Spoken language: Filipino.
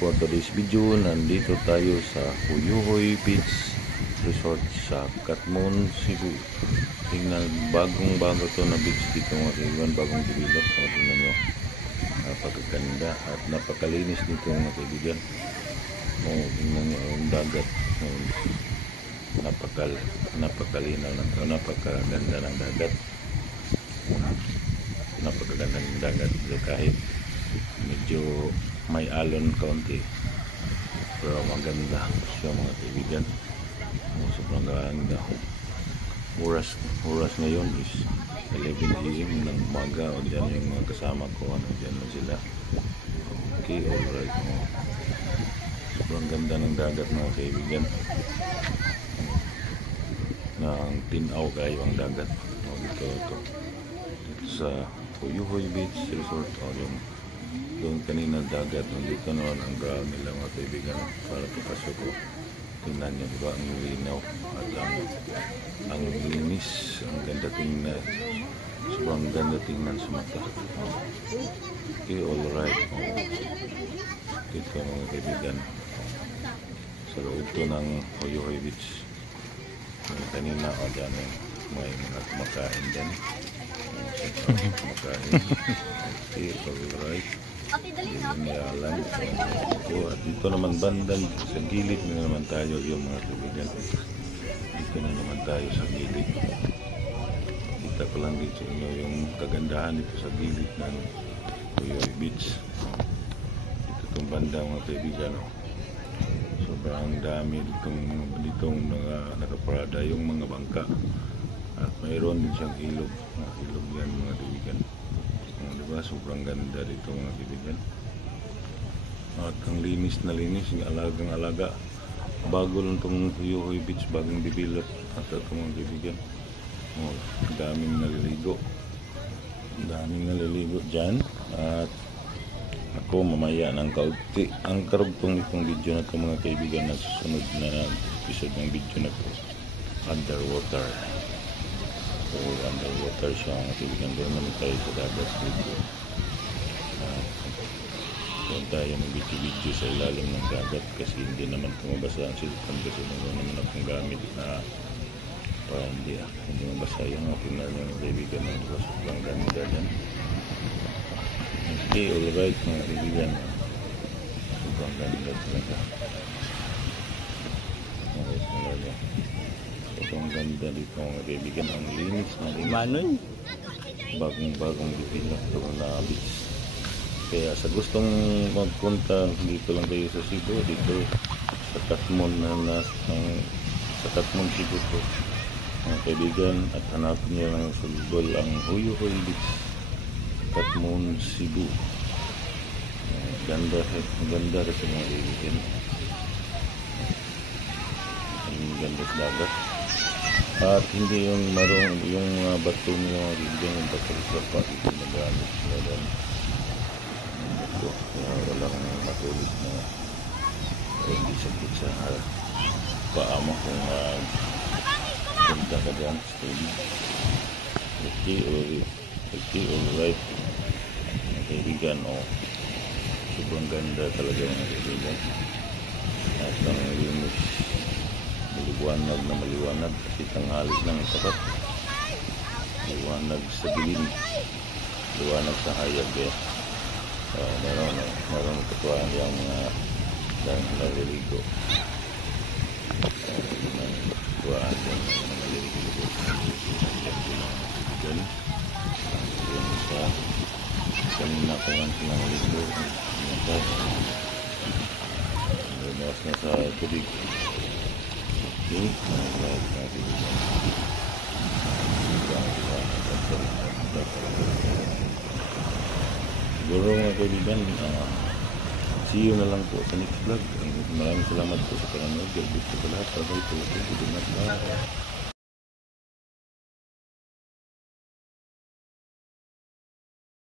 for today's video. Nandito tayo sa Huyuhoy Beach Resort sa Katmon, Cebu. Tingnan, bagong-bago to na beach dito mga kaibigan, bagong develop. Tingnan nyo, napakaganda at napakalinis dito mga kaibigan. Tingnan nyo yung dagat, napakalinaw ng to, napakaganda ng dagat. Napakaganda ng dagat kahit medyo may alon kaunti, pero maganda siya mga kaibigan. Sobrang ganda. Oras ngayon is 11 AM ng umaga. O dyan yung mga kasama ko, dyan na sila. Okay, alright. Sobrang ganda ng dagat mga kaibigan. Nang tinaw kayo ang dagat. Dito sa Huyuhoy Beach Resort. Doon kanina dagat, dito naman ang ground nila mga kaibigan. Para papasok ko, tingnan nyo, diba ang linaw at ang linis, ang ganda tingnan, sobrang ganda tingnan sa mata. Okay, alright. Dito mga kaibigan, sa loob to ng Huyuhoy Beach. Kanina o dyan may mga kumakain dyan. Kumakain. Okay, alright. Dito naman bandang sa gilid na naman tayo yung mga kaibigan. Dito na naman tayo sa gilid. Kita ko lang dito yung kagandahan dito sa gilid ng Huyuhoy Beach. Dito itong bandang mga kaibigan. Sobrang dami ditong mga nakaparada yung mga bangka. At mayroon din siyang ilog. Ilog yan mga kaibigan. Diba? Sobrang ganda dito mga kaibigan. At ang linis na linis, yung alagang alaga. Bago lang itong Huyuhoy Beach, bagong develop. At ito mga kaibigan, daming naliligo. Daming naliligo dyan. At ako mamaya ng kaunti ang karugtong itong video na ito mga kaibigan, na susunod na episode ng video na ito, underwater. So underwater siya mga kaibigan. Doon naman tayo sa dagat dito. Doon tayo mag-video sa ilalim ng dagat kasi hindi naman tumabasa ang cellphone kasi meron naman akong gamit na para hindi mabasa yung ating mga kaibigan ng sobrang ganda dyan. Okay, alright mga kaibigan, sobrang ganda talaga. Alright talaga, sobrang ganda dito mga kaibigan. Ang linis na linis, bagong develop ito na beach. Kaya sa gustong magpunta dito lang kayo sa Cebu, dito sa Katmon sa Katmon, Cebu po mga kaibigan, at hanapin niyo lang sa Google ang Huyuhoy Beach Katmon, Cebu. Ganda kasi mga kaibigan. Ang ganda sa dagat. At hindi yung bato niya mga kaibigan, yung bato sa dito nagamit sila doon. Kaya walang matulis na hindi sakit sa paamo kung punta ka dyan sa tubig. Okay, alright mga kaibigan. Sobrang ganda talaga mga kaibigan. At ang linis, maliwanag na maliwanag kasi tanghali ng sapat. Maliwanag sa dilim, maliwanag sa hayag eh. Meron katuwaan yung mga naliligo. Katuwaan yung mga naliligo. Yan sa kanina ko lang silang naliligo. Lumawas na sa tubig. Okay, alright na tubig. Siguro mga kaibigan, see you na lang po sa next vlog. Maraming salamat po sa panonood. God bless po sa lahat. Bye-bye po.